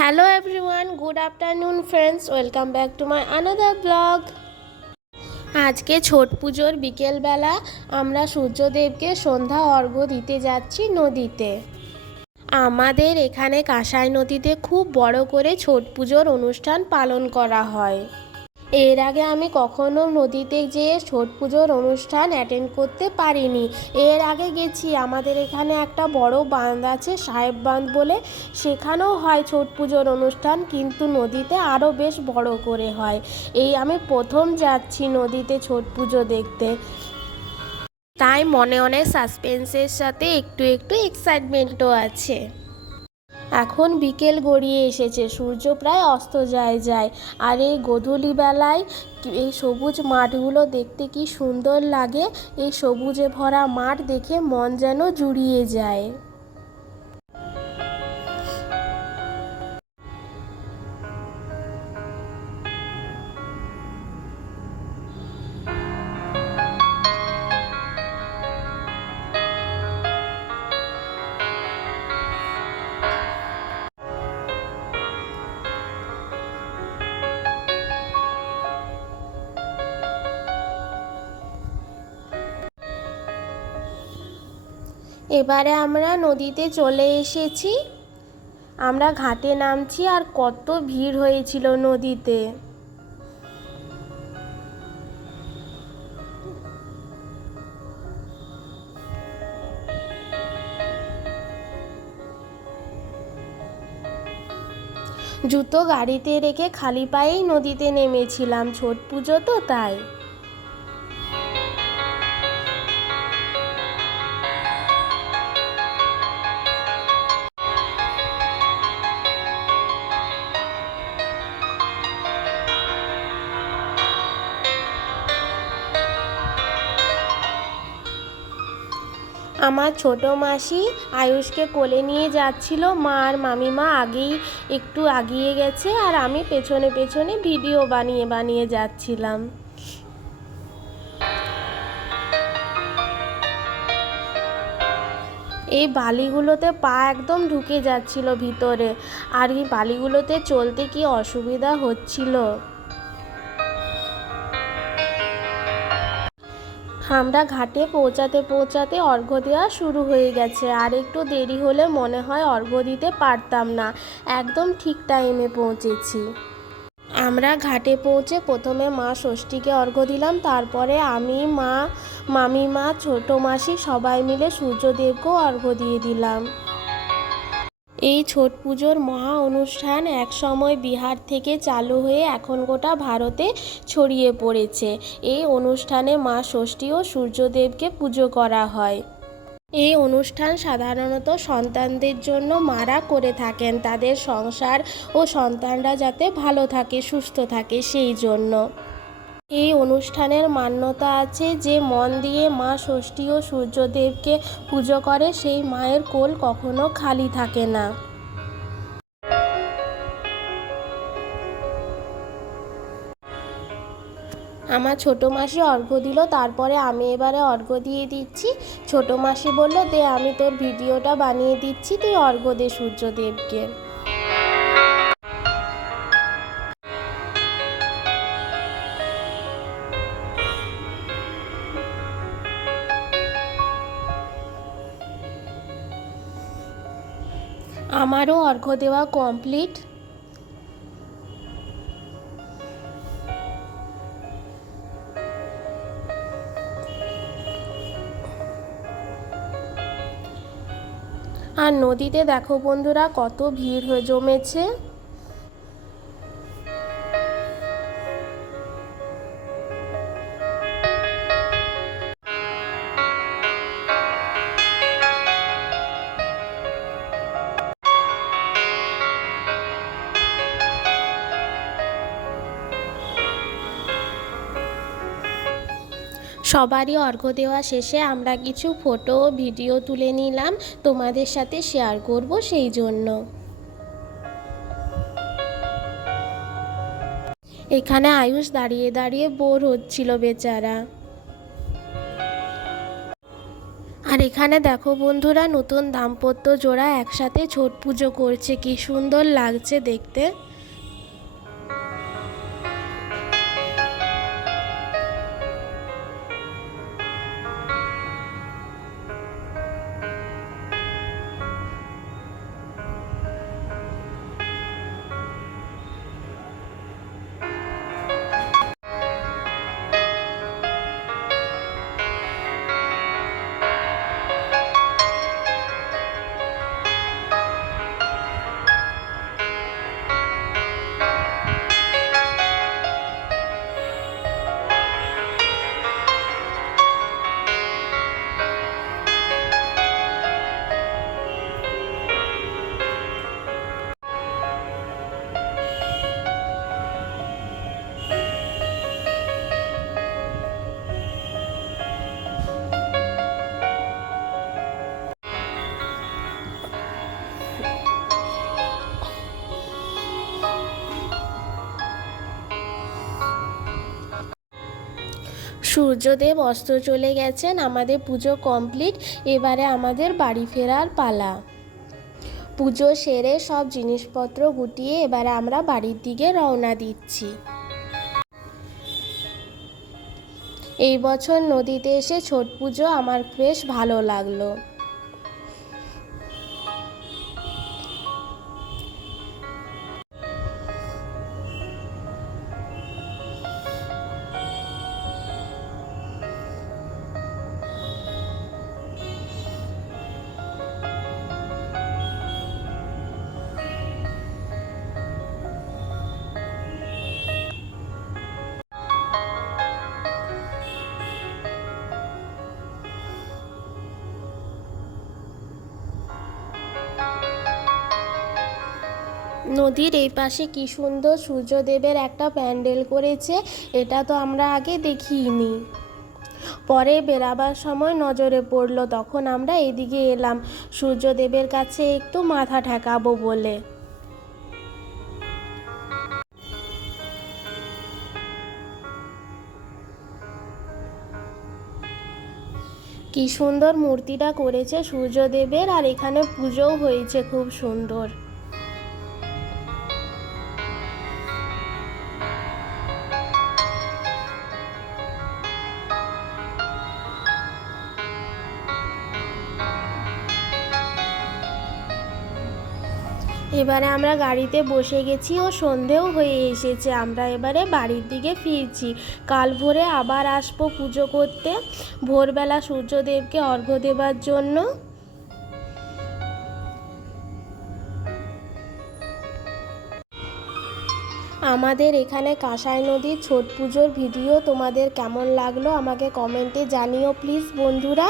Hello everyone good afternoon friends welcome back to my another blog আজকে ছট পুজোর বিকেলবেলা আমরা সূর্যদেবকে সন্ধ্যা অর্ঘ্য দিতে যাচ্ছি নদীতে। আমাদের এখানে কাঁসাই নদীতে খুব বড় করে ছট পুজোর অনুষ্ঠান পালন করা হয়। এর আগে আমি কখনো নদীতে যেয়ে ছট পুজোর অনুষ্ঠান অ্যাটেন্ড করতে পারিনি। এর আগে গেছি, আমাদের এখানে একটা বড় বাঁধ আছে, সাহেব বাঁধ বলে। সেখানেও হয় ছট পুজোর অনুষ্ঠান, কিন্তু নদীতে আরও বেশ বড় করে হয়। এই আমি প্রথম যাচ্ছি নদীতে ছট পুজো দেখতে। তাই মনে অনেক সাসপেন্সের সাথে একটু একটু এক্সাইটমেন্টও আছে। এখন বিকেল গড়িয়ে এসেছে, সূর্য প্রায় অস্ত যায় যায়। আর এই গোধূলি বেলায় এই সবুজ মাঠগুলো দেখতে কি সুন্দর লাগে, এই সবুজে ভরা মাঠ দেখে মন যেন জুড়িয়ে যায়। এবারে আমরা নদীতে চলে এসেছি। আমরা ঘাটে নামছি আর কত ভিড় হয়েছিল নদীতে। জুতো গাড়িতে রেখে খালি পায়েই নদীতে নেমেছিলাম, ছট পুজো তো তাই। আমার ছোট মাসি আয়ুষকে কোলে নিয়ে যাচ্ছিল। মা আর মামিমা আগেই একটু আগিয়ে গেছে আর আমি পেছনে পেছনে ভিডিও বানিয়ে বানিয়ে যাচ্ছিলাম। এই বালিগুলোতে পা একদম ঢুকে যাচ্ছিল ভিতরে। আর এই বালিগুলোতে চলতে কি অসুবিধা হচ্ছিল? আমরা ঘাটে পৌঁছাতে পৌঁছাতে অর্ঘ দেওয়া শুরু হয়ে গেছে। আর একটু দেরি হলে মনে হয় অর্ঘ দিতে পারতাম না। একদম ঠিক টাইমে পৌঁছেছি। আমরা ঘাটে পৌঁছে প্রথমে মা ষষ্ঠীকে অর্ঘ দিলাম। তারপরে আমি, মা, মামিমা, ছোটো মাসি সবাই মিলে সূর্যদেবকেও অর্ঘ দিয়ে দিলাম। এই ছট পুজোর মহা অনুষ্ঠান একসময় বিহার থেকে চালু হয়ে এখন গোটা ভারতে ছড়িয়ে পড়েছে। এই অনুষ্ঠানে মা ষষ্ঠী ও সূর্যদেবকে পুজো করা হয়। এই অনুষ্ঠান সাধারণত সন্তানদের জন্য মারা করে থাকেন। তাদের সংসার ও সন্তানরা যাতে ভালো থাকে, সুস্থ থাকে, সেই জন্য। এই অনুষ্ঠানের মান্যতা আছে যে মন দিয়ে মা ষষ্ঠী ও সূর্যদেবকে পুজো করে, সেই মায়ের কোল কখনো খালি থাকে না। আমার ছোটো মাসি অর্ঘ্য দিল, তারপরে আমি এবারে অর্ঘ্য দিয়ে দিচ্ছি। ছোটো মাসি বলল, দে, আমি তোর ভিডিওটা বানিয়ে দিচ্ছি, তুই অর্ঘ্য দে সূর্যদেবকে। আমারও অর্ঘ্য দেওয়া কমপ্লিট আর নদীতে দেখো বন্ধুরা কত ভিড় হয়ে জমেছে। সবারই অর্ঘ্য দেওয়া শেষে আমরা কিছু ফটো ভিডিও তুলে নিলাম তোমাদের সাথে শেয়ার করব সেই জন্য। এখানে আয়ুষ দাঁড়িয়ে দাঁড়িয়ে বোর হচ্ছিল বেচারা। আর এখানে দেখো বন্ধুরা, নতুন দাম্পত্য জোড়া একসাথে ছট পুজো করছে, কি সুন্দর লাগছে দেখতে। সূর্যদেব অস্ত চলে গেছেন, আমাদের পুজো কমপ্লিট এবারে আমাদের বাড়ি ফেরার পালা। পুজো সেরে সব জিনিসপত্র গুটিয়ে এবারে আমরা বাড়ির দিকে রওনা দিচ্ছি। এই বছর নদীতে এসে ছট পুজো আমার বেশ ভালো লাগল। নদীর এই পাশে কি সুন্দর সূর্যদেবের একটা প্যান্ডেল করেছে, এটা তো আমরা আগে দেখিনি। পরে বেরাবার সময় নজরে পড়ল, তখন আমরা এদিকে এলাম, সূর্যদেবের কাছে একটু মাথা ঠেকাবো বলে। কি সুন্দর মূর্তিটা করেছে সূর্যদেবের, আর এখানে পুজোও হয়েছে, খুব সুন্দর। এবারে আমরা গাড়িতে বসে গেছি ও সন্ধেও হয়ে এসেছে। আমরা এবারে বাড়ির দিকে ফিরছি। কাল ভোরে আবার আসব পুজো করতে। ভোরবেলা সূর্যদেবকে অর্ঘ্য দেবার জন্য। আমাদের এখানে কাঁসাই নদীর ছট পুজোর ভিডিও তোমাদের কেমন লাগল আমাকে কমেন্টে জানিও প্লিজ বন্ধুরা।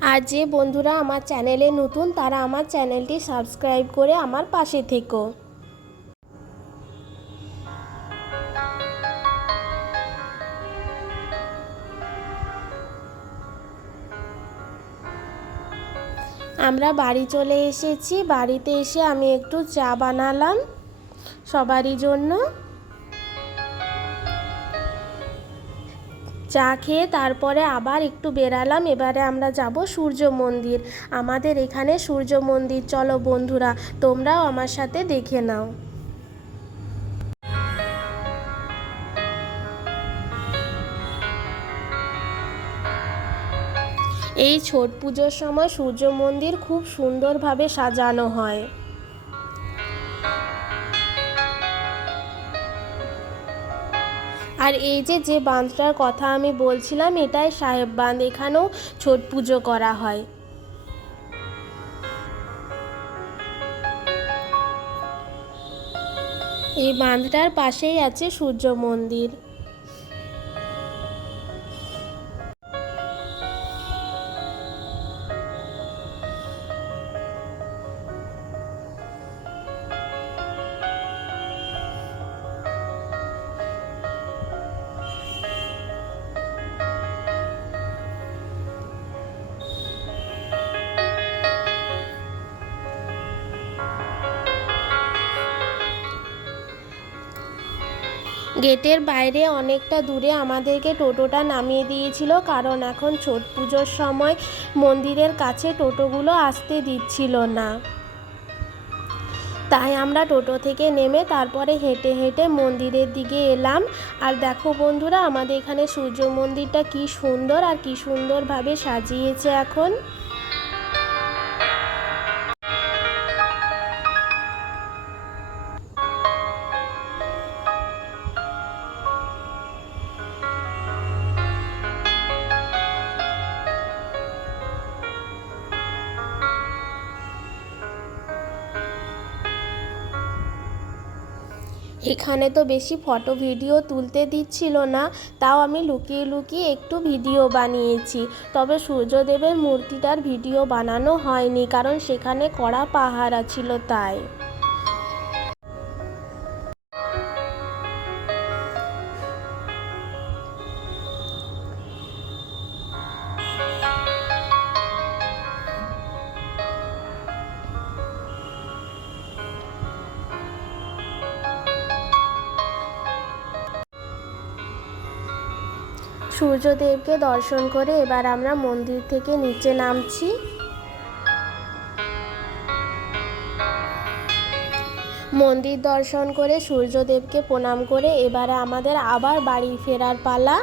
আর যে বন্ধুরা আমার চ্যানেলে নতুন, তারা আমার চ্যানেলটি সাবস্ক্রাইব করে আমার পাশে থেকো। আমরা বাড়ি চলে এসেছি। বাড়িতে এসে আমি একটু চা বানালাম সবারই জন্য। চা খেয়ে তারপরে আবার একটু বেরালাম। এবারে আমরা যাব সূর্য মন্দির। আমাদের এখানে সূর্য মন্দির। চলো বন্ধুরা, তোমরাও আমার সাথে দেখে নাও। এই ছট পুজোর সময় সূর্য মন্দির খুব সুন্দরভাবে সাজানো হয়। আর এই যে যে বাঁধটার কথা আমি বলছিলাম, এটাই সাহেব বাঁধ। এখানেও ছট পুজো করা হয়। এই বাঁধটার পাশেই আছে সূর্য মন্দির। গেটের বাইরে অনেকটা দূরে আমাদেরকে টোটোটা নামিয়ে দিয়েছিল, কারণ এখন ছট পুজোর সময় মন্দিরের কাছে টোটোগুলো আসতে দিচ্ছিল না। তাই আমরা টোটো থেকে নেমে তারপরে হেঁটে হেঁটে মন্দিরের দিকে এলাম। আর দেখো বন্ধুরা, আমাদের এখানে সূর্য মন্দিরটা কি সুন্দর আর কি সুন্দরভাবে সাজিয়েছে এখন। এখানে তো বেশি ফটো ভিডিও তুলতে দিচ্ছিল না, তাও আমি লুকিয়ে লুকিয়ে একটু ভিডিও বানিয়েছি। তবে সূর্যদেবের মূর্তিটার ভিডিও বানানো হয়নি, কারণ সেখানে কড়া পাহারা ছিল তাই। সূর্যদেবকে দর্শন করে এবার আমরা মন্দির থেকে নিচে নামছি। মন্দির দর্শন করে সূর্যদেবকে প্রণাম করে এবারে আমাদের আবার বাড়ি ফেরার পালা।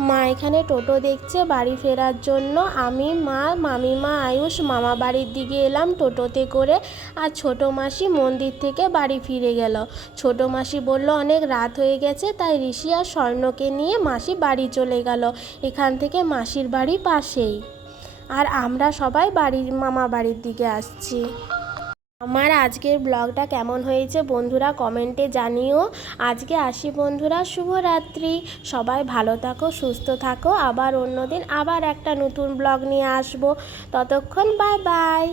মা এখানে টোটো দেখছে, বাড়ি ফেরার জন্য। আমি, মা, মামিমা, আয়ুষ, মামা বাড়ির দিকে এলাম টোটোতে করে আর ছোটো মাসি মন্দির থেকে বাড়ি ফিরে গেল। ছোটো মাসি বলল, অনেক রাত হয়ে গেছে, তাই ঋষি আর স্বর্ণকে নিয়ে মাসি বাড়ি চলে গেল। এখান থেকে মাসির বাড়ি পাশেই। আর আমরা সবাই বাড়ির, মামা বাড়ির দিকে আসছি। আমার আজকের ব্লগটা কেমন হয়েছে বন্ধুরা কমেন্টে জানিও। আজকে আসি বন্ধুরা, শুভরাত্রি। সবাই ভালো থাকো, সুস্থ থাকো। আবার অন্যদিন আবার একটা নতুন ব্লগ নিয়ে আসব। ততক্ষণ বাই বাই।